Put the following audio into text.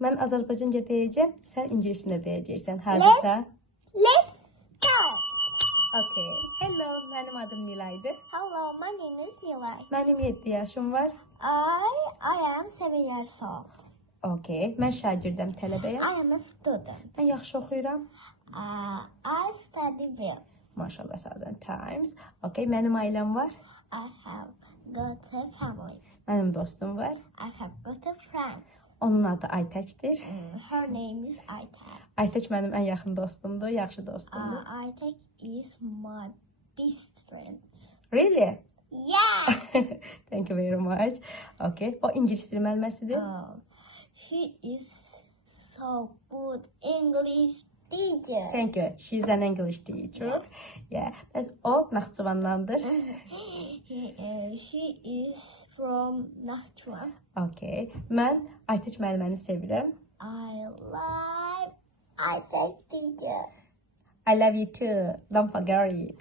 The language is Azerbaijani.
Mən Azərbaycanca deyəcəm, sən ingiliscə deyəcəksən. Hazırsan? Let's go. Okay. Hello, mənim adım Nilaydır. Hello, my name is Nilay. Mənim 7 yaşım var. I am 7 years old. Okay. Mən şagirdəm, tələbəyəm. I am a student. Mən yaxşı oxuyuram. I study well. Maşallah, Thousand Times. Okay, mənim ailəm var. I have got a family. Mənim dostum var. I have got a friend. Onun adı Aytəkdir. Her name is Aytek. Aytək mənim ən yaxın dostumdur, yaxşı dostumdur. Aytek is my best friend. Really? Yeah. Thank you very much. Okay. O ingilis dili müəlliməsidir. She is so good English teacher. Thank you. She's an English teacher. Yeah. Bəs o Naxçıvandandır. She is from Naxçıvan. Okay. Mən Aytək müəlliməni sevirəm. I like Aytek teacher. I love you too. Don't forget it.